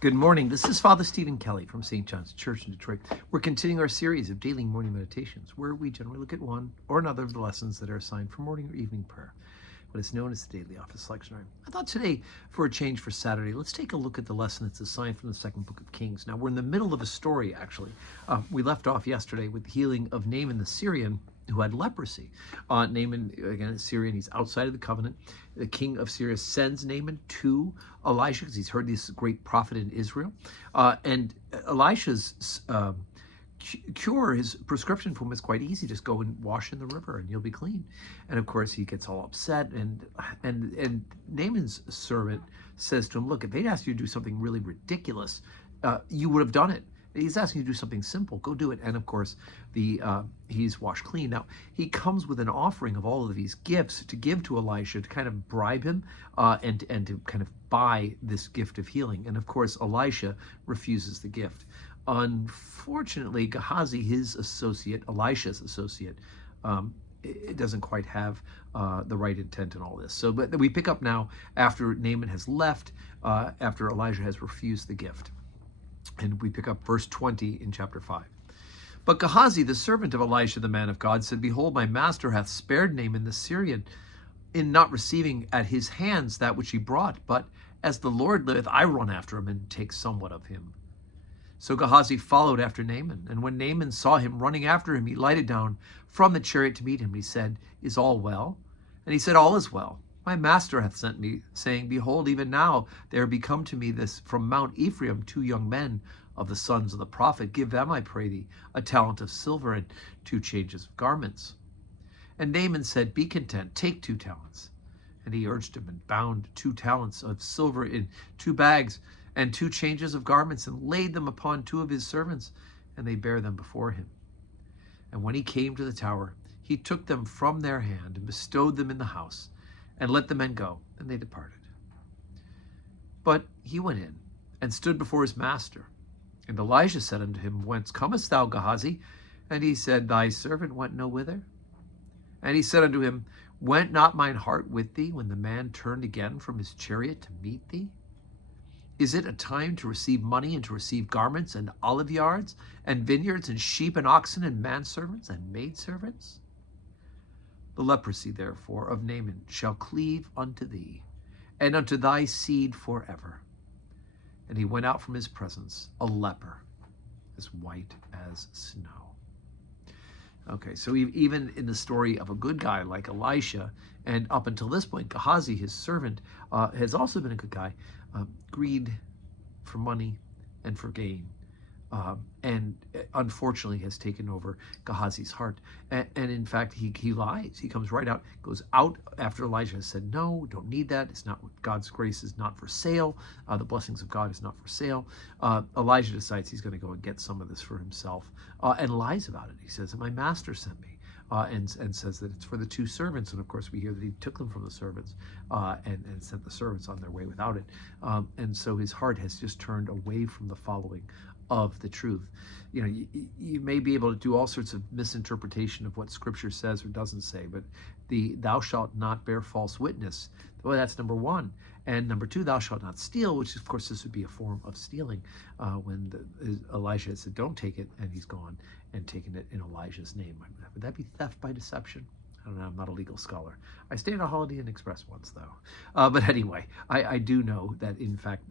Good morning. This is Father Stephen Kelly from St. John's Church in Detroit. We're continuing our series of daily morning meditations where we generally look at one or another of the lessons that are assigned for morning or evening prayer, what is known as the Daily Office Lectionary. I thought today, for a change for Saturday, let's take a look at the lesson that's assigned from the second book of Kings. Now, we're in the middle of a story, actually. We left off yesterday with the healing of Naaman the Syrian, who had leprosy. Naaman, again, is Syrian. He's outside of the covenant. The king of Syria sends Naaman to Elisha because he's heard this great prophet in Israel. And Elisha's cure, his prescription for him is quite easy. Just go and wash in the river and you'll be clean. And of course, he gets all upset. And Naaman's servant says to him, look, if they'd asked you to do something really ridiculous, you would have done it. He's asking you to do something simple. Go do it. And of course, he's washed clean. Now, he comes with an offering of all of these gifts to give to Elisha to kind of bribe him and to kind of buy this gift of healing. And of course, Elisha refuses the gift. Unfortunately, Gehazi, his associate, Elisha's associate, it doesn't quite have the right intent in all this. So, but we pick up now after Naaman has left, after Elijah has refused the gift. And we pick up verse 20 in chapter 5. But Gehazi, the servant of Elisha, the man of God, said, behold, my master hath spared Naaman the Syrian in not receiving at his hands that which he brought. But as the Lord liveth, I run after him and take somewhat of him. So Gehazi followed after Naaman. And when Naaman saw him running after him, he lighted down from the chariot to meet him. He said, is all well? And he said, all is well. My master hath sent me, saying, behold, even now there be come to me this from Mount Ephraim 2 young men of the sons of the prophet. Give them, I pray thee, a talent of silver and 2 changes of garments. And Naaman said, be content, take 2 talents. And he urged him and bound 2 talents of silver in 2 bags and 2 changes of garments and laid them upon 2 of his servants, and they bare them before him. And when he came to the tower, he took them from their hand and bestowed them in the house, and let the men go, and they departed. But he went in and stood before his master. And Elijah said unto him, whence comest thou, Gehazi? And he said, thy servant went no whither. And he said unto him, went not mine heart with thee when the man turned again from his chariot to meet thee? Is it a time to receive money and to receive garments and olive yards and vineyards and sheep and oxen and manservants and maidservants? The leprosy, therefore, of Naaman shall cleave unto thee, and unto thy seed forever. And he went out from his presence, a leper, as white as snow. Okay, so even in the story of a good guy like Elisha, and up until this point, Gehazi, his servant, has also been a good guy, greed for money and for gain. And unfortunately has taken over Gehazi's heart. And in fact, he lies. He comes right out, goes out after Elijah has said, no, don't need that. It's not, God's grace is not for sale. The blessings of God is not for sale. Elijah decides he's going to go and get some of this for himself and lies about it. He says, my master sent me. And says that it's for the 2 servants. And of course, we hear that he took them from the servants and sent the servants on their way without it. And so his heart has just turned away from the following of the truth. You know, you may be able to do all sorts of misinterpretation of what Scripture says or doesn't say, but the thou shalt not bear false witness, well, that's number 1. And number 2, thou shalt not steal, which of course this would be a form of stealing when Elijah said, don't take it, and he's gone and taken it in Elijah's name. Would that be theft by deception? I don't know, I'm not a legal scholar. I stayed at a Holiday Inn Express once, though. But anyway, I do know that, in fact,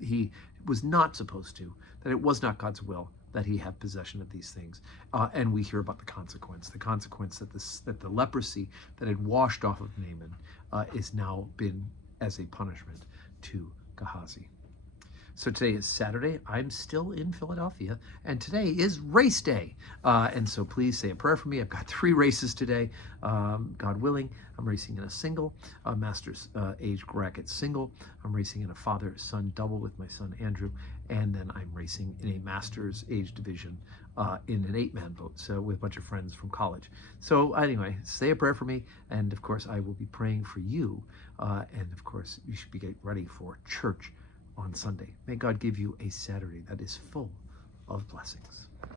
he was not supposed to, that it was not God's will that he have possession of these things. And we hear about the consequence that the leprosy that had washed off of Naaman is now been as a punishment to Gehazi. So today is Saturday. I'm still in Philadelphia, and today is race day. And so please say a prayer for me. I've got 3 races today. God willing, I'm racing in a single, a master's age bracket single. I'm racing in a father-son double with my son Andrew, and then I'm racing in a master's age division in an 8-man boat, so with a bunch of friends from college. So anyway, say a prayer for me, and of course I will be praying for you. And of course, you should be getting ready for church on Sunday. May God give you a Saturday that is full of blessings.